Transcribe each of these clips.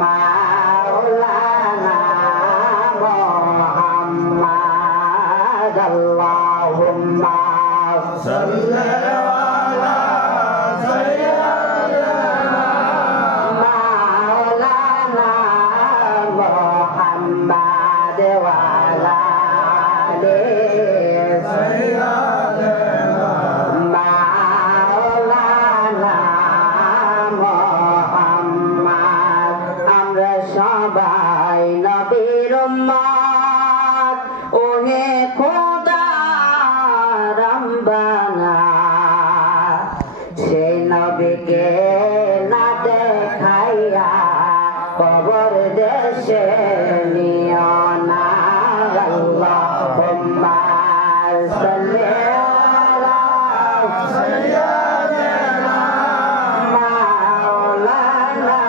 মাওলানা মুহাম্মদ আল্লাহুম্মা সাল্লি আলা সাইয়্যিদিনা মাওলানা মুহাম্মদ ওয়া আলা আলি সাইয়্যিদিনা মাওলানা মুহাম্মদ আমরা সবাই নবীর উম্মত ওহে খোদা রব্বানা সেই নবীকে না দেখাইয়া কবর দেশে নিও না আল্লাহুম্মা সাল্লি আলা সাইয়্যিদিনা মাওলানা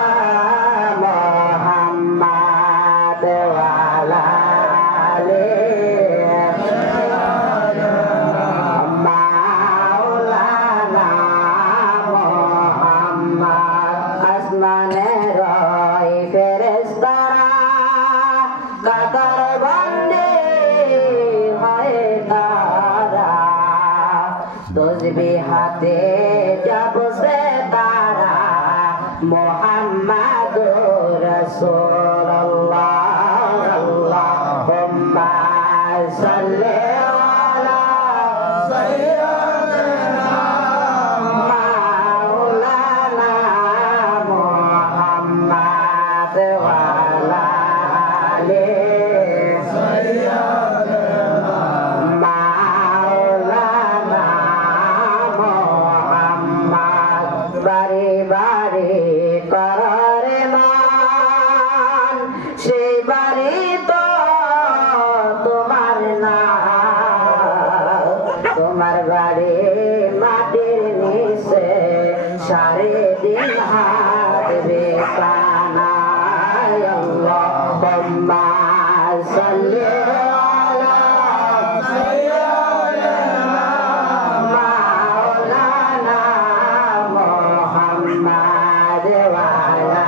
মুহাম্মদ ওয়া আলা আলি মাওলানা মুহাম্মদ আসমানের ওই ফেরেশতারা কাতার বন্দী হয়ে তারা তসবিহ হাতে যাবছে তারা মুহাম্মাদুর রাসূলুল্লাহ আল্লাহুম্মা সাল্লি আলা সাইয়্যিদিনা মাওলানা মুহাম্মদ ওয়া আলা আলি সাইয়্যিদিনা মাওলানা মুহাম্মদ বারে বারে করারে মান সেই বাড়ি তো তোমার না তোমার বাড়ি মাটির নিচে সাড়ে দিন হাত বেকানা আল্লাহুম্মা সাল্লি আলা সাইয়্যিদিনা মাওলানা মুহাম্মদ ওয়া আলা